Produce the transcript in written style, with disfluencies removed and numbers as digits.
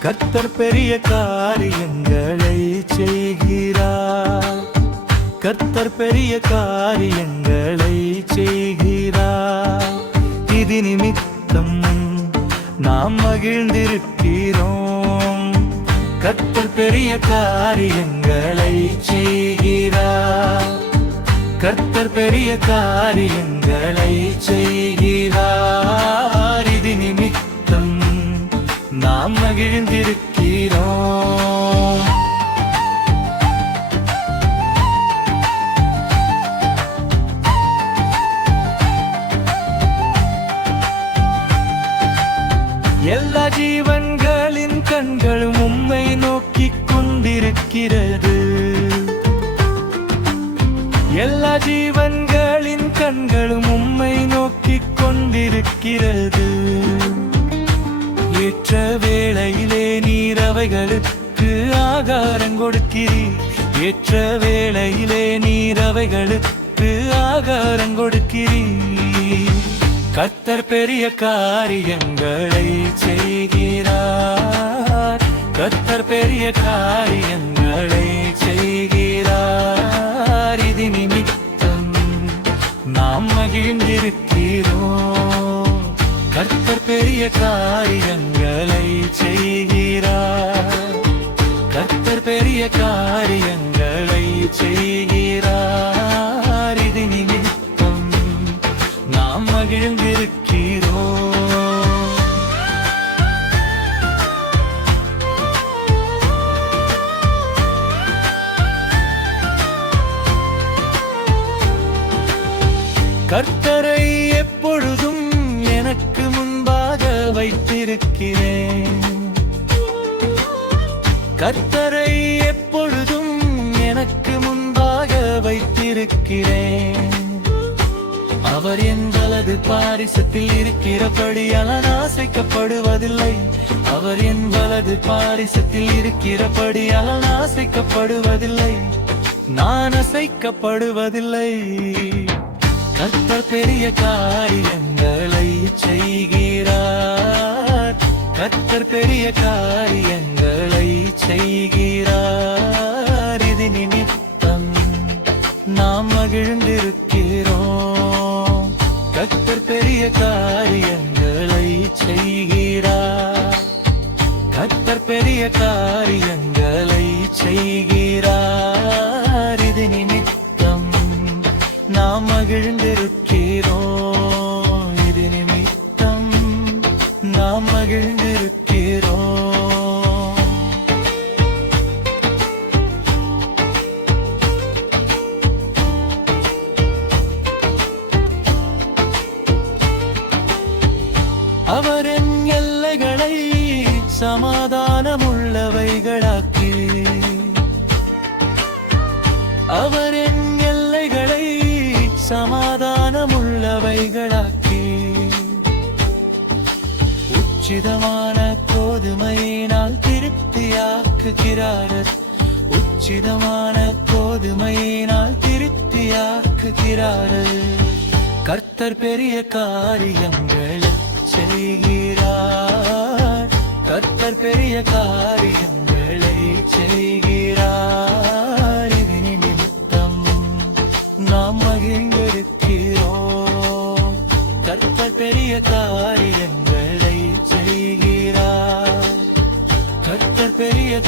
கர்த்தர் பெரிய காரியங்களை செய்கிறார். கர்த்தர் பெரிய காரியங்களை செய்கிறார். இது நிமித்தம் நாம் மகிழ்ந்திருக்கிறோம். கர்த்தர் பெரிய காரியங்களை செய்கிறார். கர்த்தர் பெரிய காரியங்களை செய்கிறார். இது நிமித்தம் நாம் மகிழ்ந்திருக்கிறோம். எல்லா ஜீவன்களின் கண்களும் உம்மை நோக்கிக் கொண்டிருக்கிறது. எல்லா ஜீவன்களின் கண்களும் உம்மை நோக்கிக் கொண்டிருக்கிறது. ஏற்ற வேளையிலே நீர் அவைகளுக்கு ஆகாரம் கொடுக்கிறீர். ஏற்ற வேளையிலே நீர் அவைகளுக்கு ஆகாரம் கொடுக்கிறீர். கர்த்தர் பெரிய காரியங்களை செய்கிறார். கர்த்தர் பெரிய காரியங்களை செய்கிறார். இது நிமித்தம் நாம் மகிழ்ந்திருக்கிறோம். கர்த்தர் பெரிய காரியங்களை செய்கிறார். கர்த்தர் பெரிய காரியங்களை செய்கிறார். இது நிமித்தம் நாம் மகிழ்ந்திருக்கிறோம். கர்த்தரை எப்பொழுதும் எனக்கு முன்பாக வைத்திருக்கிறேன். கர்த்தரை எப்பொழுதும் எனக்கு முன்பாக வைத்திருக்கிறேன். அவர் என் வலது பாரிசத்தில் இருக்கிறபடியால் நான் அசைக்கப்படுவதில்லை. அவர் என் வலது பாரிசத்தில் இருக்கிறபடியால் நான் அசைக்கப்படுவதில்லை. நான் அசைக்கப்படுவதில்லை. கர்த்தர் பெரிய காரியங்களை செய்கிறார். கர்த்தர் பெரிய காரியங்களை செய்கிறார். இது நிமித்தம் நாம் மகிழ்ந்திருக்கிறோம். கர்த்தர் பெரிய காரியங்களை செய்கிறார். கர்த்தர் பெரிய காரியங்களை செய்கிறார். இது நிமித்தம் நாம் மகிழ்ந்திருக்கிறோம். இது நிமித்தம் நாம் மகிழ்ந்திருக்கிறோம். அவர் என் எல்லைகளை சமாதானமுள்ளவைகளாக்கி, அவர் என் எல்லைகளை சமாதானமுள்ளவைகளாக்கி, உச்சிதமான கோதுமையினால் திருப்தியாக்குகிறார். உச்சிதமான கோதுமையினால் திருப்தியாக்குகிறார். கர்த்தர் பெரிய காரியங்களை செய்கிறார். கர்த்தர் பெரிய காரியங்களை செய்கிறார். இது நிமித்தம் நாம் மகிழ்ந்திருக்கிறோம். கர்த்தர் பெரிய காரியங்களை செய்கிறார். கர்த்தர் பெரிய